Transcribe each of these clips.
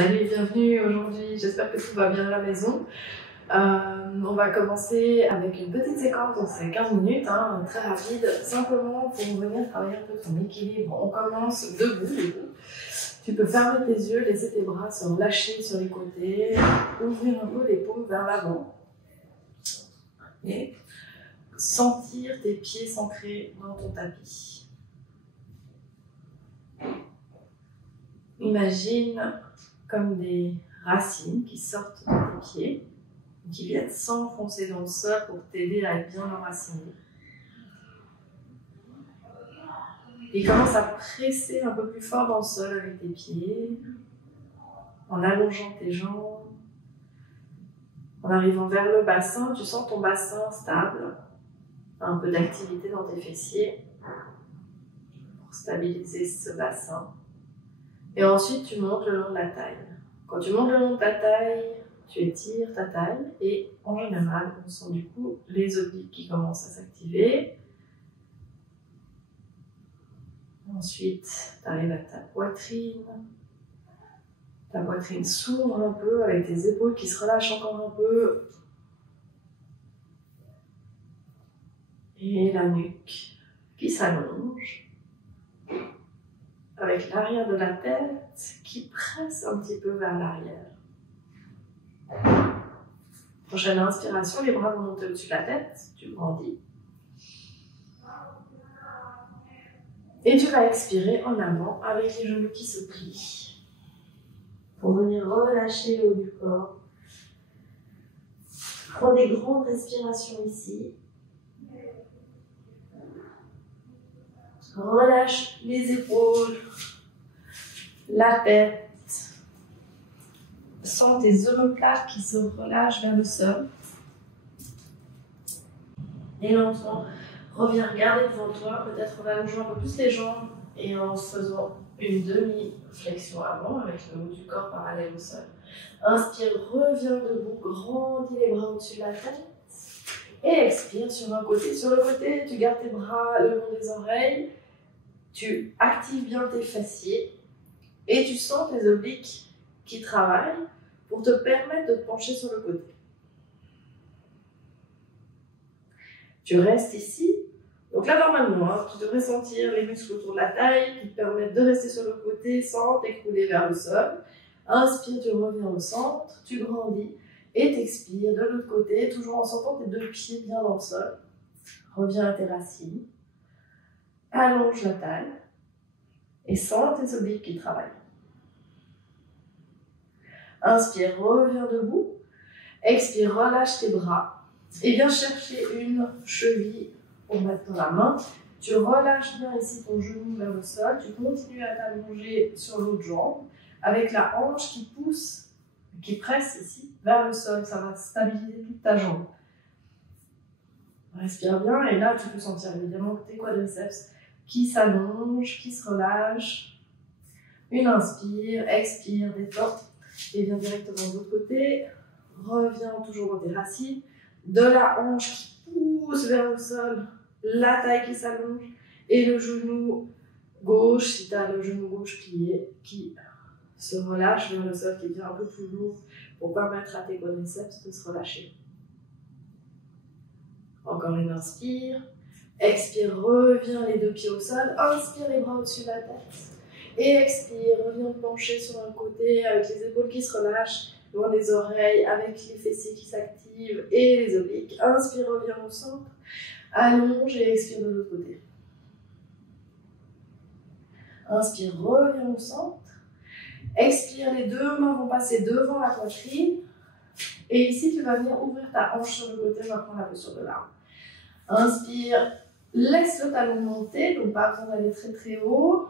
Salut, bienvenue aujourd'hui, j'espère que tout va bien à la maison. On va commencer avec une petite séquence, donc c'est 15 minutes, très rapide, simplement pour venir travailler un peu ton équilibre. On commence debout. Tu peux fermer tes yeux, laisser tes bras se relâcher sur les côtés, ouvrir un peu les paumes vers l'avant et sentir tes pieds s'ancrer dans ton tapis. Imagine comme des racines qui sortent de tes pieds, qui viennent s'enfoncer dans le sol pour t'aider à être bien enraciné. Et commence à presser un peu plus fort dans le sol avec tes pieds, en allongeant tes jambes, en arrivant vers le bassin. Tu sens ton bassin stable, un peu d'activité dans tes fessiers pour stabiliser ce bassin. Et ensuite, tu montes le long de la taille. Quand tu montes le long de ta taille, tu étires ta taille et en général, on sent du coup les obliques qui commencent à s'activer. Ensuite, tu arrives à ta poitrine. Ta poitrine s'ouvre un peu avec tes épaules qui se relâchent encore un peu. Et la nuque qui s'allonge. Avec l'arrière de la tête qui presse un petit peu vers l'arrière. Prochaine inspiration, les bras vont monter au-dessus de la tête, tu grandis. Et tu vas expirer en avant avec les genoux qui se plient. Pour venir relâcher le haut du corps. Prends des grandes respirations ici. Relâche les épaules, la tête. Sens tes omoplates qui se relâchent vers le sol. Et lentement, reviens regarder devant toi, peut-être en allongeant un peu plus les jambes et en faisant une demi-flexion avant avec le haut du corps parallèle au sol. Inspire, reviens debout, grandis les bras au-dessus de la tête. Et expire sur un côté. Sur le côté, tu gardes tes bras le long des oreilles. Tu actives bien tes fessiers et tu sens tes obliques qui travaillent pour te permettre de te pencher sur le côté. Tu restes ici. Donc là, normalement, tu devrais sentir les muscles autour de la taille qui te permettent de rester sur le côté sans t'écrouler vers le sol. Inspire, tu reviens au centre, tu grandis et t'expires de l'autre côté, toujours en sentant tes deux pieds bien dans le sol. Reviens à tes racines. Allonge la taille et sens tes obliques qui travaillent. Inspire, reviens debout. Expire, relâche tes bras et viens chercher une cheville pour mettre dans la main. Tu relâches bien ici ton genou vers le sol. Tu continues à t'allonger sur l'autre jambe avec la hanche qui pousse, qui presse ici vers le sol. Ça va stabiliser toute ta jambe. Respire bien et là tu peux sentir évidemment tes quadriceps qui s'allongent, qui se relâchent. Une inspire, expire, détends et viens directement de l'autre côté. Reviens toujours dans tes racines. De la hanche qui pousse vers le sol, la taille qui s'allonge et le genou gauche, si tu as le genou gauche plié, qui se relâche vers le sol, qui devient un peu plus lourd pour permettre à tes quadriceps de se relâcher. Encore une inspire. Expire, reviens les deux pieds au sol. Inspire les bras au-dessus de la tête. Et expire, reviens te pencher sur un côté avec les épaules qui se relâchent, loin des oreilles, avec les fessiers qui s'activent et les obliques. Inspire, reviens au centre. Allonge et expire de l'autre côté. Inspire, reviens au centre. Expire, les deux mains vont passer devant la poitrine. Et ici, tu vas venir ouvrir ta hanche sur le côté. Je vais prendre la posture de l'arbre. Inspire, laisse le talon monter, donc pas besoin d'aller très très haut.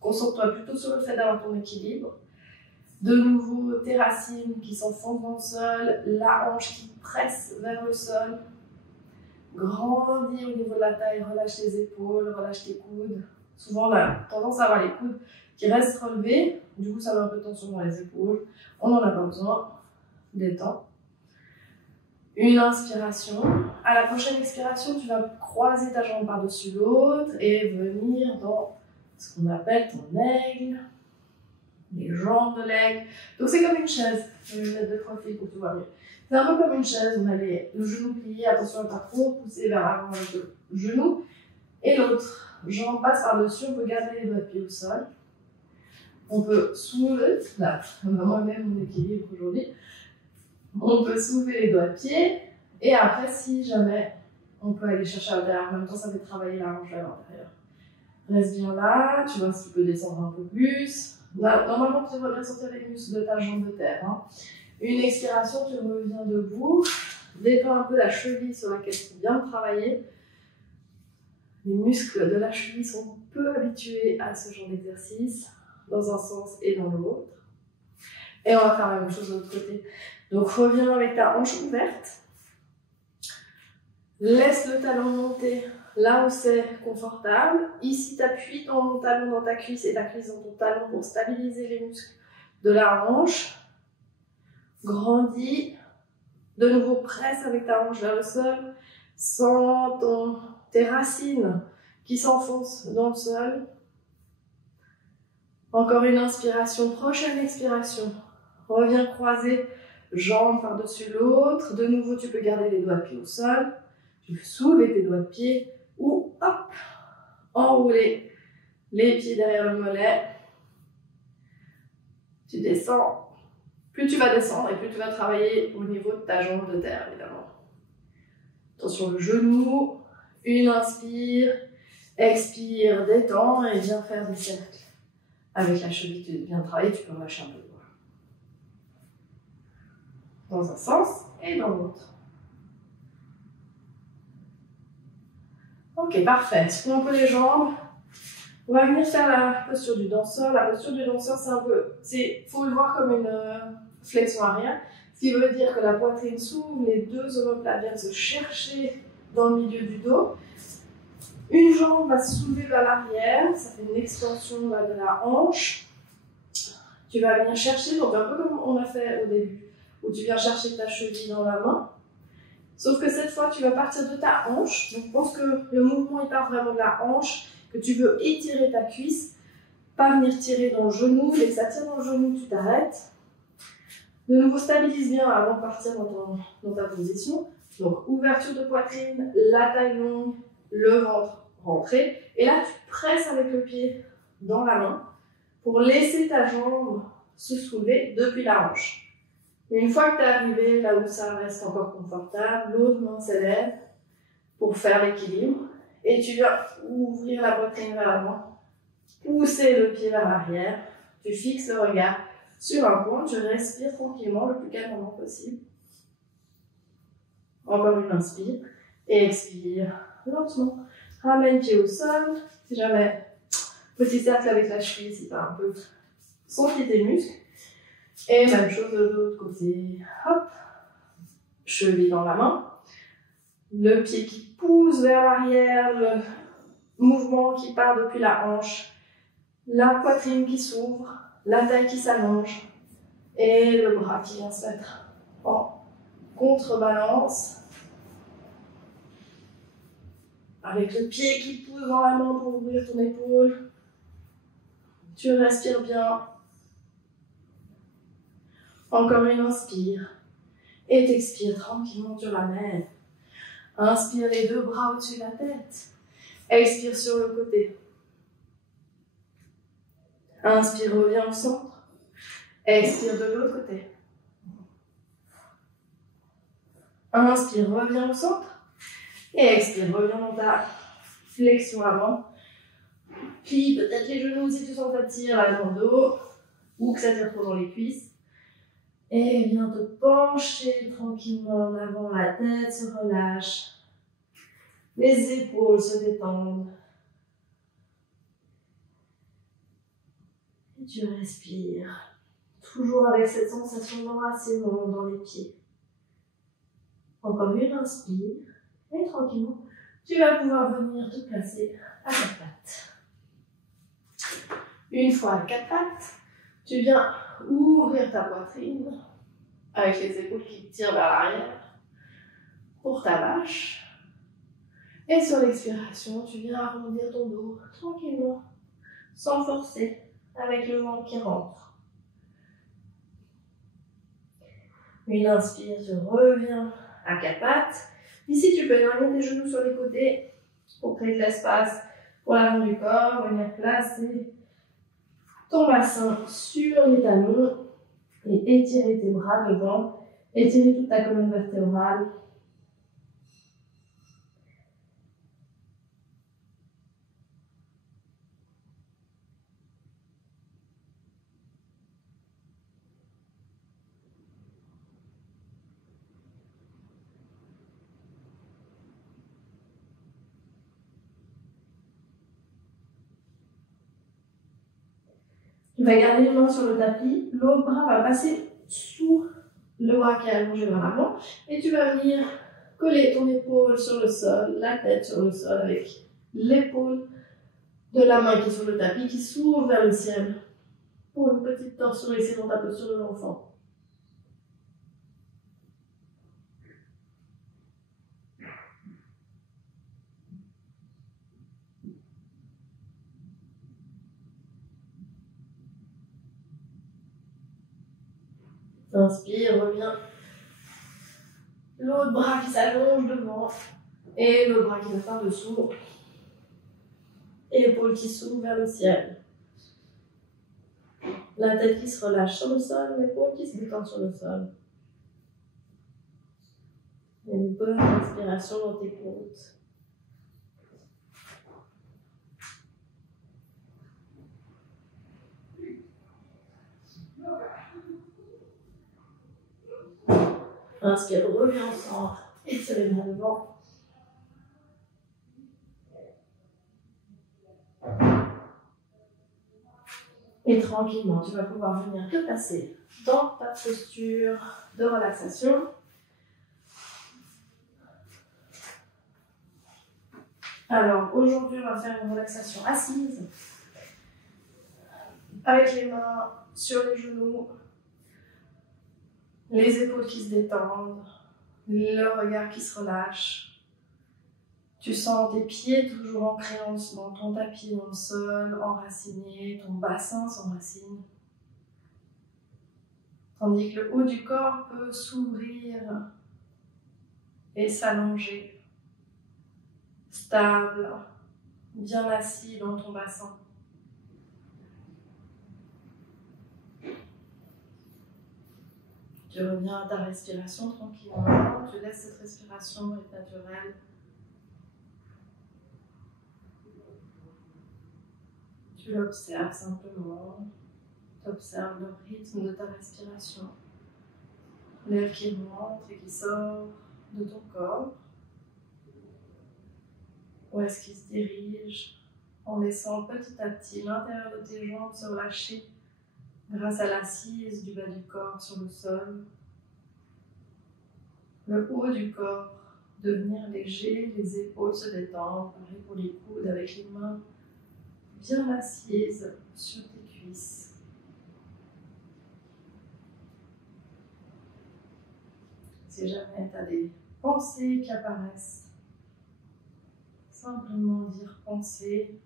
Concentre-toi plutôt sur le fait d'avoir ton équilibre. De nouveau, tes racines qui s'enfoncent dans le sol, la hanche qui presse vers le sol. Grandis au niveau de la taille, relâche les épaules, relâche tes coudes. Souvent, on a tendance à avoir les coudes qui restent relevés. Du coup, ça met un peu de tension dans les épaules. On n'en a pas besoin. Détends. Une inspiration. À la prochaine expiration, tu vas croiser ta jambe par-dessus l'autre et venir dans ce qu'on appelle ton aigle. les jambes de l'aigle. Donc c'est comme une chaise. Je vais mettre 2-3 fils pour que tu vois mieux. C'est un peu comme une chaise. On a le genou plié, attention à ne pas trop pousser vers l'avant avec le genou. Et l'autre jambe passe par-dessus. On peut garder les doigts de pied au sol. On peut soulever, là, moi-même mon équilibre aujourd'hui. On peut soulever les doigts de pied. Et après, si jamais, on peut aller chercher à l'intérieur. En même temps, ça fait travailler la hanche à l'intérieur. Reste bien là. Tu vois si tu peux descendre un peu plus. Là, normalement, tu devrais bien sortir les muscles de ta jambe de terre. Hein. Une expiration, tu reviens debout. Détends un peu la cheville sur laquelle tu viens de travailler. Les muscles de la cheville sont peu habitués à ce genre d'exercice, dans un sens et dans l'autre. Et on va faire la même chose de l'autre côté. Donc reviens avec ta hanche ouverte. Laisse le talon monter là où c'est confortable. Ici, tu appuies ton talon dans ta cuisse et ta cuisse dans ton talon pour stabiliser les muscles de la hanche. Grandis. De nouveau, presse avec ta hanche vers le sol. Sens tes racines qui s'enfoncent dans le sol. Encore une inspiration. Prochaine expiration. Reviens croiser, jambe par-dessus l'autre. De nouveau, tu peux garder les doigts de pied au sol. Tu peux soulever tes doigts de pied ou hop, enrouler les pieds derrière le mollet. Tu descends. Plus tu vas descendre et plus tu vas travailler au niveau de ta jambe de terre, évidemment. Attention, le genou. Une inspire. Expire, détends et viens faire des cercles. Avec la cheville, tu viens travailler, tu peux relâcher un peu le doigt. Dans un sens et dans l'autre. Ok, parfait. Secoue un peu les jambes. On va venir faire la posture du danseur. La posture du danseur, c'est un peu... faut le voir comme une flexion arrière. Ce qui veut dire que la poitrine s'ouvre, les deux omoplates viennent se chercher dans le milieu du dos. Une jambe va se soulever vers l'arrière. Ça fait une extension de la hanche. Tu vas venir chercher, donc un peu comme on a fait au début, où tu viens chercher ta cheville dans la main. Sauf que cette fois, tu vas partir de ta hanche. Donc, pense que le mouvement, il part vraiment de la hanche, que tu veux étirer ta cuisse, pas venir tirer dans le genou. Dès que ça tire dans le genou, tu t'arrêtes. De nouveau, stabilise bien avant de partir dans ta position. Donc, ouverture de poitrine, la taille longue, le ventre rentré. Et là, tu presses avec le pied dans la main pour laisser ta jambe se soulever depuis la hanche. Une fois que tu es arrivé là où ça reste encore confortable, l'autre main s'élève pour faire l'équilibre. Et tu viens ouvrir la poitrine vers l'avant, pousser le pied vers l'arrière. Tu fixes le regard sur un point, tu respires tranquillement le plus calmement possible. Encore une inspire et expire lentement. Ramène pied au sol. Si jamais, petit cercle avec la cheville si tu as un peu senti tes muscles. Et même chose de l'autre côté. Hop. Cheville dans la main. Le pied qui pousse vers l'arrière. Le mouvement qui part depuis la hanche. La poitrine qui s'ouvre. La taille qui s'allonge. Et le bras qui vient se mettre en contrebalance. Avec le pied qui pousse dans la main pour ouvrir ton épaule. Tu respires bien. Encore une inspire. Et t'expires tranquillement, tu ramènes. Inspire les deux bras au-dessus de la tête. Expire sur le côté. Inspire, reviens au centre. Expire de l'autre côté. Inspire, reviens au centre. Et expire, reviens dans ta flexion avant. Plie peut-être les genoux si tu sens que ça tire là dans le dos. Ou que ça tire trop dans les cuisses. Et viens te pencher tranquillement en avant, la tête se relâche. Les épaules se détendent. Et tu respires. Toujours avec cette sensation d'enracinement dans les pieds. Encore une inspire. Et tranquillement, tu vas pouvoir venir te placer à quatre pattes. Une fois à quatre pattes, tu viens ouvrir ta poitrine avec les épaules qui tirent vers l'arrière pour ta vache. Et sur l'expiration, tu viens arrondir ton dos tranquillement, sans forcer, avec le ventre qui rentre. Une inspire, tu reviens à quatre pattes. Ici, tu peux éloigner tes genoux sur les côtés pour créer de l'espace pour l'avant du corps. Venir placer ton bassin sur les talons et étirer tes bras devant. Étirer toute ta colonne vertébrale. Tu vas garder une main sur le tapis, l'autre bras va passer sous le bras qui est allongé vers l'avant et tu vas venir coller ton épaule sur le sol, la tête sur le sol avec l'épaule de la main qui est sur le tapis qui s'ouvre vers le ciel pour une petite torsion ici dans ta posture de l'enfant. Inspire, reviens. L'autre bras qui s'allonge devant et le bras qui va par dessous. Épaule qui s'ouvre vers le ciel. La tête qui se relâche sur le sol, l'épaule qui se détend sur le sol. Et une bonne inspiration dans tes côtes. Inspire, reviens au centre, étire les bras devant. Et tranquillement, tu vas pouvoir venir te placer dans ta posture de relaxation. Alors, aujourd'hui, on va faire une relaxation assise, avec les mains sur les genoux, les épaules qui se détendent, le regard qui se relâche. Tu sens tes pieds toujours ancrés dans ton tapis, dans le sol, enracinés, ton bassin s'enracine. Tandis que le haut du corps peut s'ouvrir et s'allonger, stable, bien assis dans ton bassin. Tu reviens à ta respiration tranquillement, tu laisses cette respiration être naturelle. Tu l'observes simplement, tu observes le rythme de ta respiration, l'air qui rentre et qui sort de ton corps. Où est-ce qu'il se dirige en laissant petit à petit l'intérieur de tes jambes se relâcher grâce à l'assise du bas du corps sur le sol. Le haut du corps devenir léger, les épaules se détendent, pareil pour les coudes avec les mains bien assises sur tes cuisses. Si jamais tu as des pensées qui apparaissent, simplement dire pensée.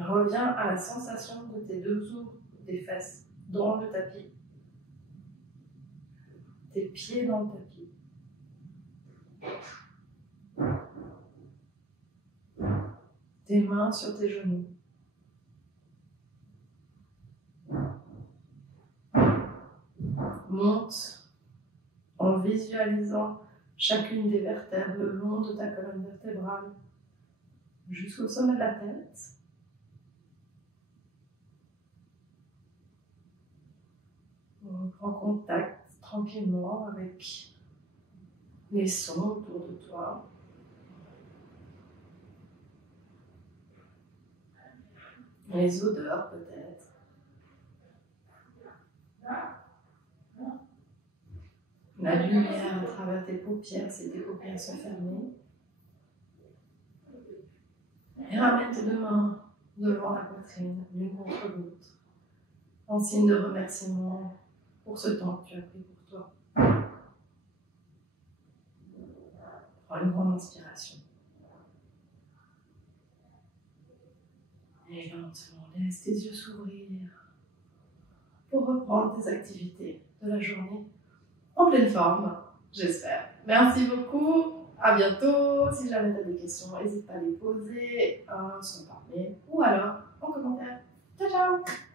Reviens à la sensation de tes deux os, des fesses dans le tapis, tes pieds dans le tapis. Tes mains sur tes genoux. Monte en visualisant chacune des vertèbres le long de ta colonne vertébrale jusqu'au sommet de la tête. On prend contact tranquillement avec les sons autour de toi. Les odeurs peut-être. La lumière à travers tes paupières si tes paupières sont fermées. Et ramène tes deux mains devant la poitrine, l'une contre l'autre, en signe de remerciement pour ce temps que tu as pris pour toi. Prends une grande inspiration. Et lentement, laisse tes yeux s'ouvrir pour reprendre tes activités de la journée en pleine forme, j'espère. Merci beaucoup, à bientôt. Si jamais tu as des questions, n'hésite pas à les poser, soit par mail ou alors en commentaire. Ciao, ciao!